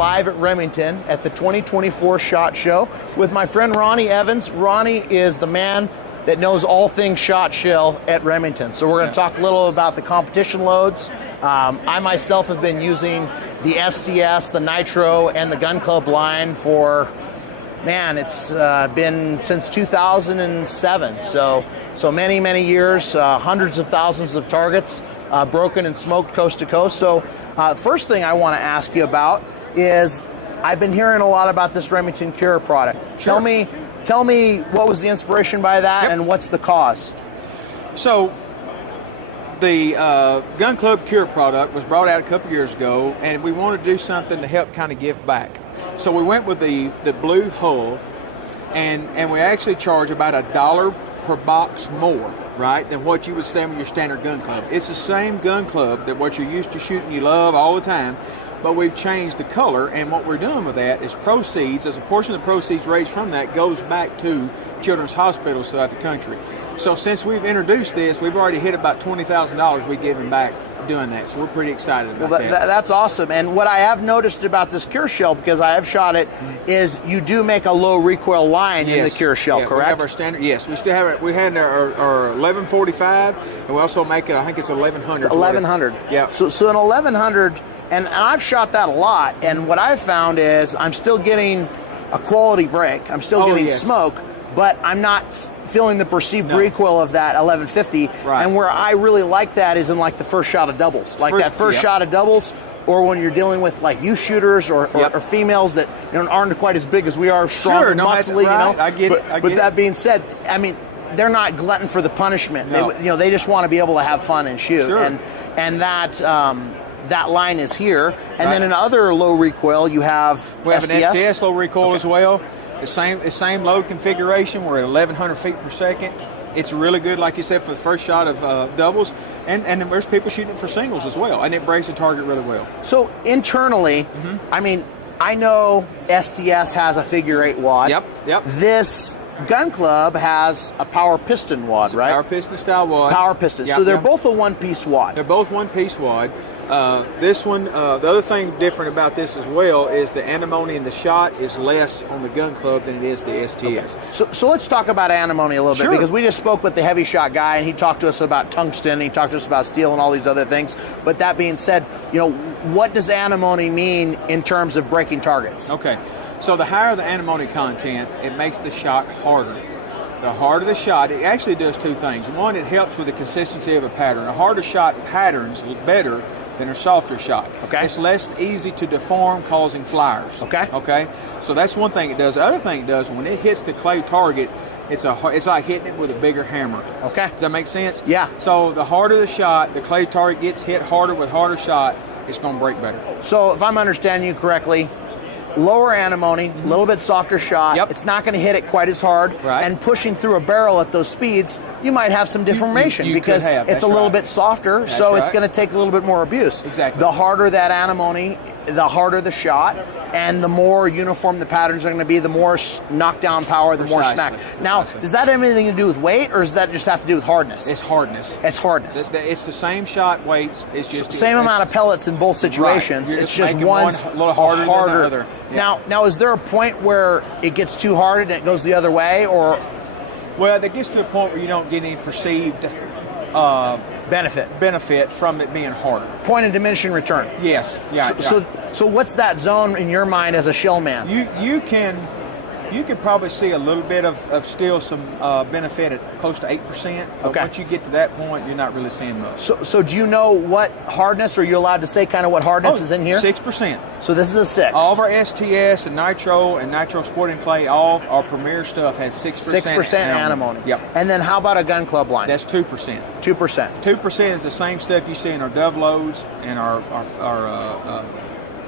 live at Remington at the 2024 SHOT Show with my friend Ronnie Evans. Ronnie is the man that knows all things SHOT Shell at Remington. So we're going to talk a little about the competition loads. I myself have been using the STS, the Nitro, and the Gun Club line for, man, it's been since 2007. So many years, hundreds of thousands of targets broken and smoked coast to coast. So first thing I want to ask you about is, I've been hearing a lot about this Remington Cure product. Sure. Tell me what was the inspiration by that, and what's the cause? So the Gun Club Cure product was brought out a couple years ago, and we wanted to do something to help kind of give back. So we went with the blue hull, and we actually charge about $1 per box more, right, than what you would stand with your standard gun club. It's the same gun club that what you're used to shooting, you love all the time, but we've changed the color, and what we're doing with that is proceeds, as a portion of the proceeds raised from that goes back to children's hospitals throughout the country. So since we've introduced this, we've already hit about $20,000 we've given back doing that. So we're pretty excited about that. That's awesome. And what I have noticed about this Cure shell, because I have shot it, is you do make a low recoil line in the Cure shell, correct? We have our standard, yes. We still have it. We had our 1145, and we also make it, I think it's 1100. It's 1100. Yeah. So an 1100, and I've shot that a lot, and what I've found is I'm still getting a quality break. I'm still getting smoke, but I'm not feeling the perceived recoil of that 1150. Right. And where I really like that is in like the first shot of doubles. Like that first shot of doubles, or when you're dealing with like youth shooters or females that aren't quite as big as we are, strong and muscly, I get it. But that being said, I mean, they're not glutton for the punishment. No. They just want to be able to have fun and shoot. Sure. And that that line is here. And then in other low recoil, you have we have STS. an STS low recoil as well. The same load configuration. We're at 1,100 feet per second. It's really good, like you said, for the first shot of doubles, and there's people shooting it for singles as well, and it breaks the target really well. So internally, I mean, I know STS has a figure 8 wad. Yep. This Gun Club has a power piston wad, right? Power piston style wad. Power piston. So they're both a one-piece wad. They're both one-piece wad. This one, the other thing different about this as well is the antimony in the shot is less on the Gun Club than it is the STS. Okay. So let's talk about antimony a little bit, because we just spoke with the heavy shot guy, and he talked to us about tungsten, and he talked to us about steel and all these other things. But that being said, what does antimony mean in terms of breaking targets? Okay, so the higher the antimony content, it makes the shot harder. The harder the shot, it actually does two things. One, it helps with the consistency of a pattern. A harder shot patterns better than a softer shot. Okay. It's less easy to deform, causing flyers. Okay. So that's one thing it does. The other thing it does, when it hits the clay target, it's like hitting it with a bigger hammer. Okay. Does that make sense? Yeah. So the harder the shot, the clay target gets hit harder with harder shot, it's going to break better. So if I'm understanding you correctly, lower antimony, a little bit softer shot. Yep. It's not going to hit it quite as hard. Right. And pushing through a barrel at those speeds, you might have some deformation you because could have. it's a little bit softer, so it's going to take a little bit more abuse. Exactly. The harder that antimony, the harder the shot, and the more uniform the patterns are going to be, the more knockdown power, the more smack. Now, does that have anything to do with weight, or does that just have to do with hardness? It's hardness. It's hardness. It's the same shot weights. It's just same amount of pellets in both situations. Right. It's just one's a little harder than the other. Yeah. Now, is there a point where it gets too hard and it goes the other way, or? Well, it gets to the point where you don't get any perceived benefit from it being harder. Point of diminishing return. Yes. Yeah. So what's that zone in your mind as a shell man? You can probably see a little bit of still some benefit at close to 8%. But once you get to that point, you're not really seeing much. So do you know what hardness, or are you allowed to say kind of what hardness is in here? 6%. So this is a 6. All of our STS and Nitro Sporting Clay, all our premier stuff has 6%. 6% antimony. Yep. And then how about a Gun Club line? That's 2%. 2%. 2% is the same stuff you see in our dove loads and our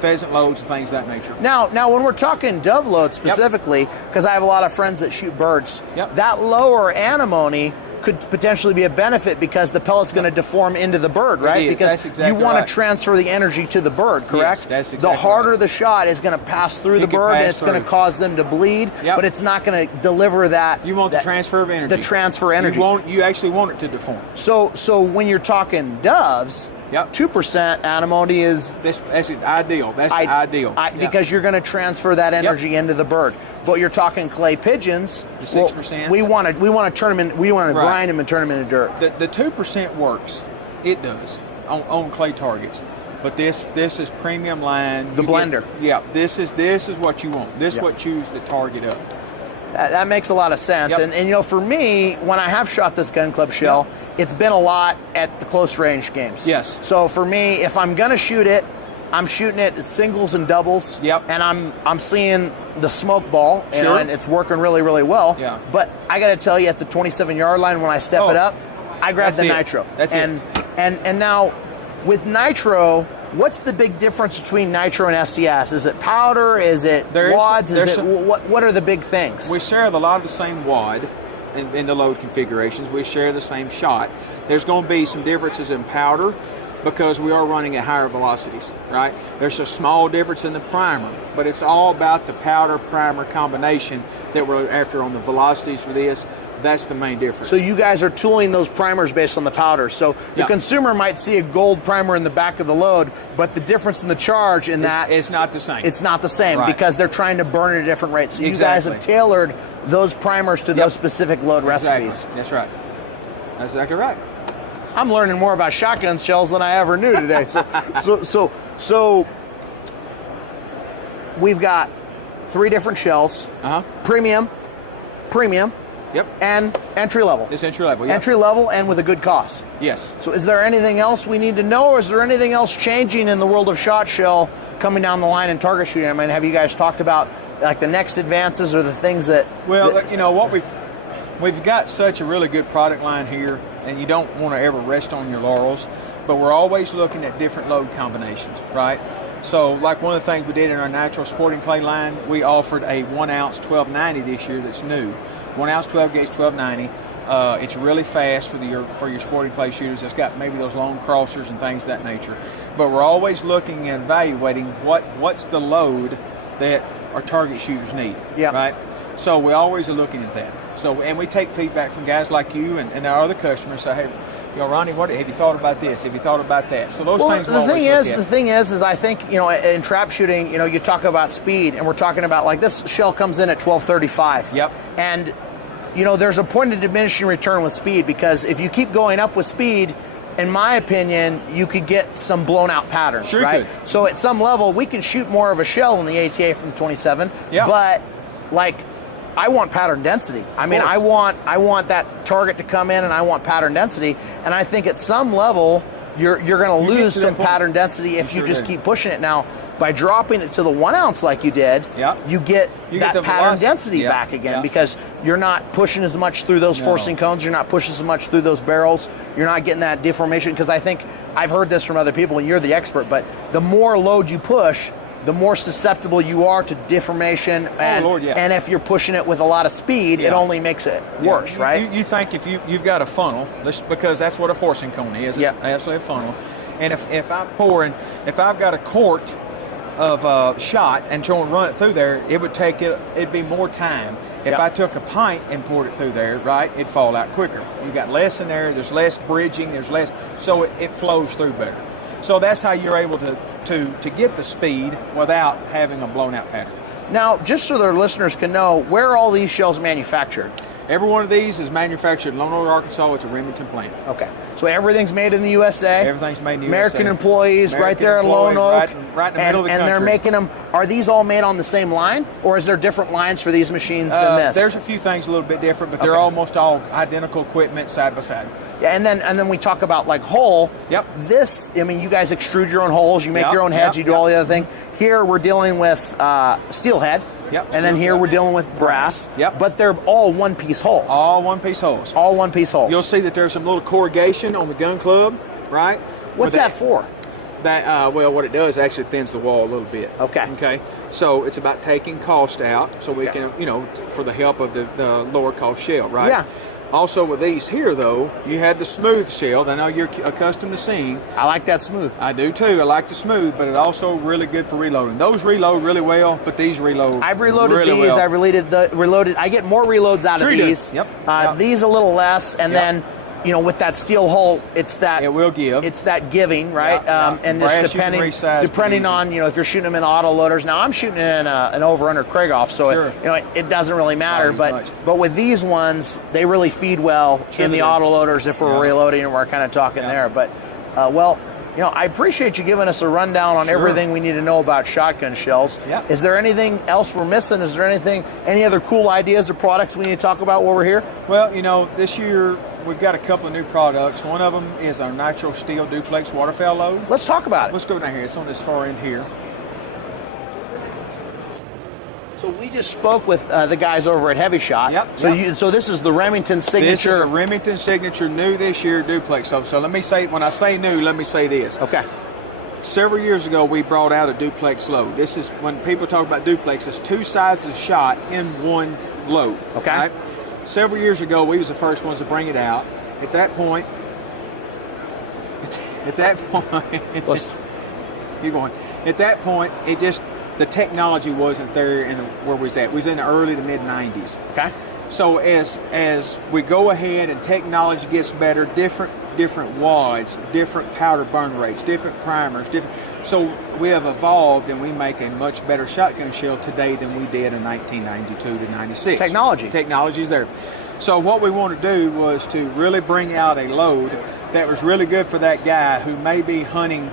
pheasant loads and things of that nature. Now when we're talking dove loads specifically, because I have a lot of friends that shoot birds, that lower antimony could potentially be a benefit because the pellet's going to deform into the bird, right? Because you want to transfer the energy to the bird, correct? Yes, that's exactly the harder the shot is going to pass through the bird, and it's going to cause them to bleed, but it's not going to deliver that. You want the transfer of energy. The transfer energy. You actually want it to deform. So when you're talking doves, Yep. 2% antimony is That's ideal. That's ideal. Because you're going to transfer that energy into the bird. But you're talking clay pigeons. The 6%. We want to turn them in. We want to Right. grind them and turn them into dirt. The 2% works. It does on clay targets. But this is premium line. The blender. This is what you want. This is what chews the target up. That makes a lot of sense. Yep. And you know, for me, when I have shot this gun club shell, it's been a lot at the close range games. Yes. So for me, if I'm gonna shoot it, I'm shooting it at singles and doubles. Yep. And I'm seeing the smoke ball, you know, Sure. and it's working really, really well. Yeah. But I got to tell you, at the 27-yard line, when I step it up, I grab the Nitro. That's it. And now with Nitro, what's the big difference between Nitro and STS? Is it powder? Is it wads? What are the big things? We share a lot of the same wad in the load configurations. We share the same shot. There's going to be some differences in powder because we are running at higher velocities, right? There's a small difference in the primer, but it's all about the powder primer combination that we're after on the velocities for this. That's the main difference. So you guys are tooling those primers based on the powder. So the consumer might see a gold primer in the back of the load, but the difference in the charge in that it's not the same. It's not the same because they're trying to burn at a different rate. So you guys have tailored those primers to those specific load recipes. That's right. That's exactly right. I'm learning more about shotgun shells than I ever knew today. So we've got 3 different shells: premium, yep, and entry level. It's entry level. Yep. Entry level, and with a good cost. Yes. So is there anything else we need to know, or is there anything else changing in the world of shot shell coming down the line in target shooting? I mean, have you guys talked about like the next advances or the things that? Well, you know what we've got such a really good product line here, and you don't want to ever rest on your laurels, but we're always looking at different load combinations, right? So like one of the things we did in our natural sporting clay line, we offered a 1 ounce 1290 this year that's new. 1 ounce 12 gauge 1290. It's really fast for your sporting clay shooters. It's got maybe those long crossers and things of that nature. But we're always looking and evaluating what's the load that our target shooters need, right? So we always are looking at that. So, and we take feedback from guys like you and our other customers. Say, hey, you know, Ronnie, what have you thought about this? Have you thought about that? So those things. The thing is, I think, you know, in trap shooting, you know, you talk about speed, and we're talking about like this shell comes in at 1235. Yep. And you know, there's a point of diminishing return with speed, because if you keep going up with speed, in my opinion, you could get some blown out patterns, sure right? Could. So at some level, we can shoot more of a shell in the ATA from the 27. Yeah. But like, I want pattern density. I mean, I want that target to come in, and I want pattern density. And I think at some level, you're going to lose some pattern density if you just keep pushing it. Now, by dropping it to the 1 ounce like you did, you get that pattern density back again, because you're not pushing as much through those forcing cones. You're not pushing as much through those barrels. You're not getting that deformation, because I think I've heard this from other people, and you're the expert, but the more load you push, the more susceptible you are to deformation, and if you're pushing it with a lot of speed, it only makes it worse, right? You think if you've got a funnel, because that's what a forcing cone is, it's actually a funnel, and if I've got a quart of shot and try and run it through there, it'd be more time. If I took a pint and poured it through there, right, it'd fall out quicker. You got less in there, there's less bridging, there's less, so it flows through better. So that's how you're able to get the speed without having a blown out pattern. Now, just so their listeners can know, where are all these shells manufactured? Every one of these is manufactured in Lone Oak, Arkansas. It's a Remington plant. Okay. So everything's made in the USA? Everything's made in the American USA. employees right there in Lone Oak? Right in the middle of the country. And they're making them, are these all made on the same line? Or is there different lines for these machines than this? There's a few things a little bit different, but they're almost all identical equipment side by side. Yeah, and then we talk about like hull. Yep. This, I mean, you guys extrude your own holes, you make your own heads, you do all the other thing. Here we're dealing with steel head. Yep. And then here we're dealing with brass. Yep. But they're all one-piece holes. All one-piece holes. All one-piece holes. You'll see that there's some little corrugation on the gun club, right? What's that for? That well, what it does actually thins the wall a little bit. Okay. Okay. So it's about taking cost out, so we can, you know, for the help of the lower cost shell, right? Yeah. Also with these here, though, you have the smooth shell that I know you're accustomed to seeing. I like that smooth. I do too. I like the smooth, but it's also really good for reloading. Those reload really well, but these reload I've reloaded really these. well. I've reloaded. I get more reloads out of these. Yep. These a little less, and then you know, with that steel hull, it's that It will give. It's that giving, right? Yeah, yeah. And Brass, just you can resize depending pretty on, you know, if you're shooting them in auto loaders. Now I'm shooting in an over/under Krieghoff, so Sure. you know it doesn't really matter. Not as much. But with these ones, they really feed well Sure in the they do. auto loaders if we're Yeah. reloading and we're kind of talking Yeah. there. But well, you know, I appreciate you giving us a rundown on Sure. everything we need to know about shotgun shells. Yeah. Is there anything else we're missing? Is there any other cool ideas or products we need to talk about while we're here? Well, you know, this year we've got a couple of new products. One of them is our Nitro Steel duplex waterfowl load. Let's talk about it. Let's go down here. It's on this far end here. So we just spoke with the guys over at Heavy Shot. Yep, So yep. So this is the Remington This is signature. a Remington signature new this year duplex. So let me say, when I say new, let me say this. Okay. Several years ago, we brought out a duplex load. This is when people talk about duplex, it's two sizes shot in one load. Okay. Right? Several years ago, we was the first ones to bring it out. At that point, Let's- keep going. At that point, the technology wasn't there where we was at. We was in the early to mid 90s. Okay. So as we go ahead and technology gets better, different wads, different powder burn rates, different primers, so we have evolved and we make a much better shotgun shell today than we did in 1992 to 96. Technology's there. So what we want to do was to really bring out a load that was really good for that guy who may be hunting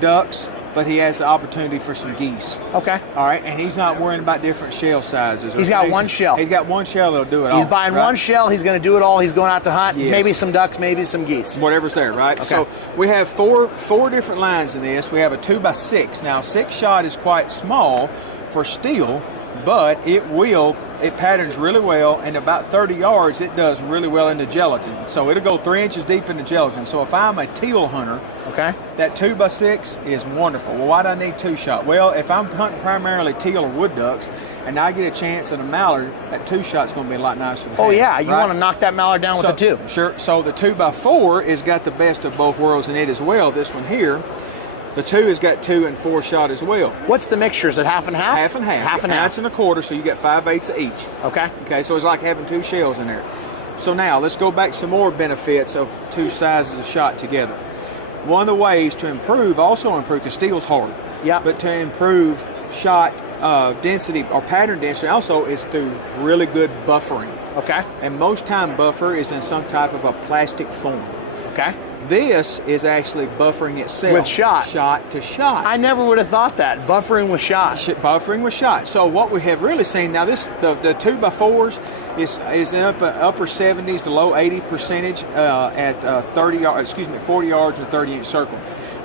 ducks, but he has the opportunity for some geese. Okay. All right, and he's not worrying about different shell sizes. He's got one shell. He's got one shell that'll do it all. He's buying right? one shell. He's going to do it all. He's going out to hunt. Yes. Maybe some ducks. Maybe some geese. Whatever's there, right? Okay. So we have four different lines in this. We have a 2x6. Now, 6 shot is quite small for steel, but it patterns really well, and about 30 yards, it does really well in the gelatin. So it'll go 3 inches deep in the gelatin. So if I'm a teal hunter, Okay. that 2x6 is wonderful. Well, why do I need 2 shot? Well, if I'm hunting primarily teal or wood ducks, and I get a chance at a mallard, that 2 shot's going to be a lot nicer. Oh yeah, you right? want to knock that mallard down with the 2. Sure. So the 2x4 has got the best of both worlds in it as well. This one here, the 2 has got 2 and 4 shot as well. What's the mixture? Is it half and half? Half and half. Half and half. Ounce and a quarter, so you get 5/8 of each. Okay. Okay, so it's like having 2 shells in there. So now let's go back some more benefits of 2 sizes of shot together. One of the ways to improve, because steel's hard. Yeah. But to improve shot density or pattern density also is through really good buffering. Okay. And most time buffer is in some type of a plastic form. Okay. This is actually buffering itself. With shot. Shot to shot. I never would have thought that. Buffering with shot. Buffering with shot. So what we have really seen now, the 2x4s is in upper 70s to low 80 percentage at 40 yards and a 30-inch circle.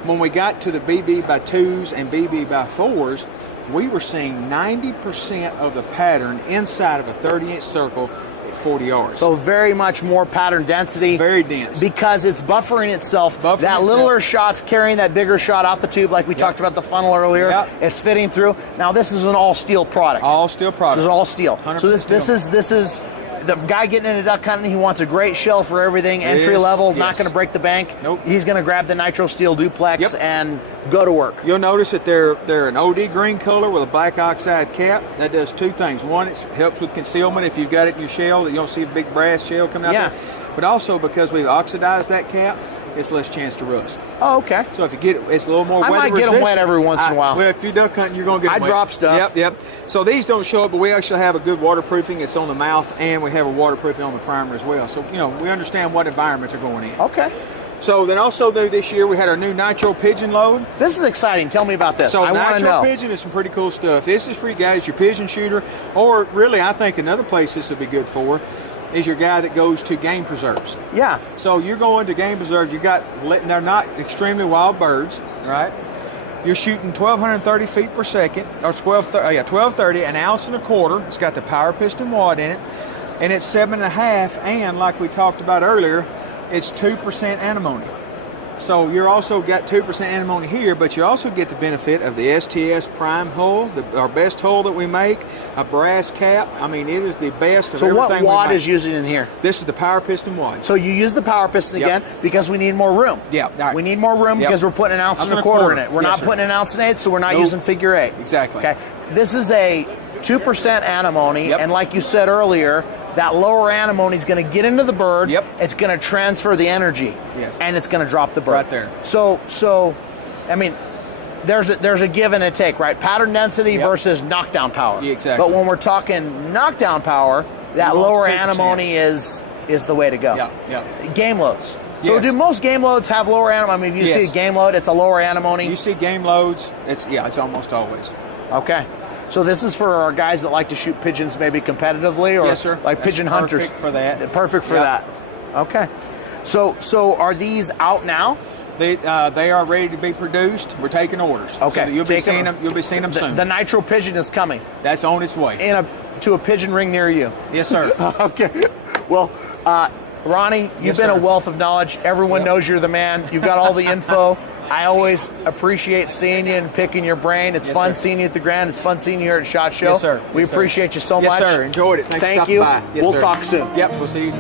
When we got to the BB by 2s and BB by 4s, we were seeing 90% of the pattern inside of a 30-inch circle at 40 yards. So very much more pattern density. Very dense. Because it's buffering itself. That littler shot's carrying that bigger shot out the tube, like we talked about the funnel earlier. Yep. It's fitting through. Now this is an all steel product. All steel product. This is all steel. 100% So this is the guy getting into duck hunting. He wants a great shell for everything, entry level, not going to break the bank. Nope. He's going to grab the Nitro Steel duplex and go to work. You'll notice that they're an OD green color with a black oxide cap. That does 2 things. One, it helps with concealment if you've got it in your shell, that you don't see a big brass shell coming out there. But also because we've oxidized that cap, it's less chance to rust. Oh, okay. So if you get it, it's a little more weather resistant. I might get them wet every once in a while. Well, if you're duck hunting, you're going to get them wet. I drop stuff. Yep. So these don't show up, but we actually have a good waterproofing. It's on the mouth, and we have a waterproofing on the primer as well. So, we understand what environments are going in. Okay. So then also this year we had our new Nitro pigeon load. This is exciting. Tell me about this. So I want to know. Nitro pigeon is some pretty cool stuff. This is for you guys, your pigeon shooter, or really I think another place this would be good for is your guy that goes to game preserves. Yeah. So you're going to game preserves, they're not extremely wild birds, right? You're shooting 1,230 feet per second, or 1,230, an ounce and a quarter. It's got the power piston wad in it, and it's 7.5, and like we talked about earlier, it's 2% antimony. So you're also got 2% antimony here, but you also get the benefit of the STS prime hull, our best hull that we make, a brass cap. I mean, it is the best of everything. So what wad is using in here? This is the power piston wad. So you use the power piston again because we need more room. Yeah. Right. We need more room because we're putting an ounce and a quarter in it. We're not putting an ounce and 1/8, so we're not using figure 8. Exactly. Okay. This is a 2% antimony, and like you said earlier, that lower antimony is going to get into the bird. Yep. It's going to transfer the energy. Yes. And it's going to drop the bird. Right there. So, I mean, there's a give and a take, right? Pattern density Yep. versus knockdown power. Yeah, exactly. But when we're talking knockdown power, that lower 50%. antimony is the way to go. Yeah. Game loads. So Yes. do most game loads have lower antimony? I mean, if you Yes. see a game load, it's a lower antimony. You see game loads, it's almost always. Okay. So this is for our guys that like to shoot pigeons maybe competitively, or Yes, sir. like That's pigeon hunters. perfect for that. Perfect for Yep. that. Okay. So are these out now? They are ready to be produced. We're taking orders. Okay. So you'll be Taking seeing them. You'll be seeing them soon. The Nitro pigeon is coming That's on its way. to a pigeon ring near you. Yes, sir. Okay. Well, Ronnie, you've Yes, been a sir. wealth of knowledge. Everyone Yep. knows you're the man. You've got all the info. I always appreciate seeing you and picking your brain. It's Yes, fun sir. seeing you at the Grand. It's fun seeing you here at SHOT Show. Yes, sir. We Yes, sir. appreciate you so Yes, much. sir. Enjoyed it. Thanks for Thank stopping you. by. Yes, We'll sir. talk soon. Yep. We'll see you.